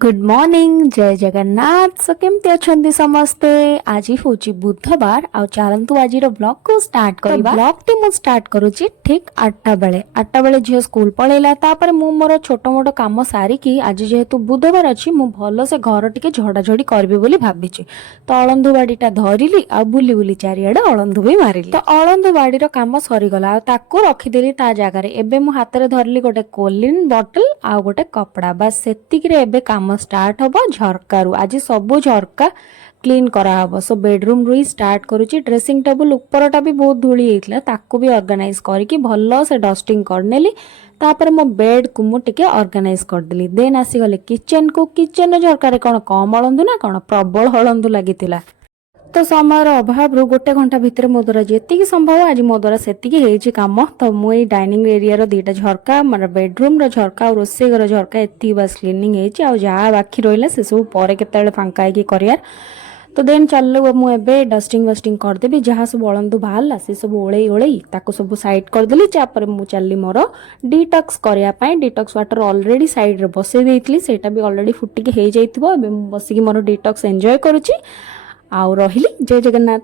Good morning जय जगन्नाथ सो केमती अछंती समस्ते आज हूँ बुधवार आ चलतु आज ब्लॉग को स्टार्ट करबा ब्लॉग टी मु स्टार्ट करूची ठीक 8टा बेले झील स्कूल पळेला तापर मु मोर छोट मोट काम सारिकी आज जेहेतु बुधवार अच्छी मु भल से घर टिके झड़ाझड़ी करबी बोली भाबिची तो अळंधु बाड़ीटा धरिली आ बुली बुली चारिआडे अळंधु भी मारिली तो अळंधु बाड़ीर काम सरीगला आ ताको रखिदेली ता जगार एबे मु हाथ धरली गोटे कोलिन बॉटल आ गोटे कपड़ा बस सेतिक रे एबे काम स्टार्ट हम झरका रु आज सब झरका क्लीन करा हबो सो बेडरूम रु ही स्टार्ट करूची ड्रेसिंग टेबल ऊपरटा भी बहुत धूली हेतला ताको भी ऑर्गेनाइज करके भल्लो से डस्टिंग करनेली तापर मो बेड को मु टिके ऑर्गेनाइज कर देली देन आसी गले किचन को किचन झरका रे कोन कम हळंदु ना कोन प्रबल हळंदु लागितिला तो समय अभाव रु गोटे घंटा भितर मो द्वारा जी संभव आज मो द्वारा से कम तो मुझे डाइनिंग एरिया दीटा झरका मतलब बेडरूम झरका और रोसे घर झरका एति बस क्लीनिंग जहाँ बाकी रहा से सब पर केत फांका कर तो देन चलो मुझे डस्टिंग वस्टिंग करदेवी जहाँ सब अळंधु बाहर से सब ओले ओले सब साइड करदेली मुझे चलली मोर डिटॉक्स करने डिटॉक्स वाटर ऑलरेडी साइड रे बसई देइतली सेटा भी ऑलरेडी फुटिके हो जाइथिबो बसिकी मोर डिटॉक्स एंजॉय करुची आउ रहिली जय जगन्नाथ।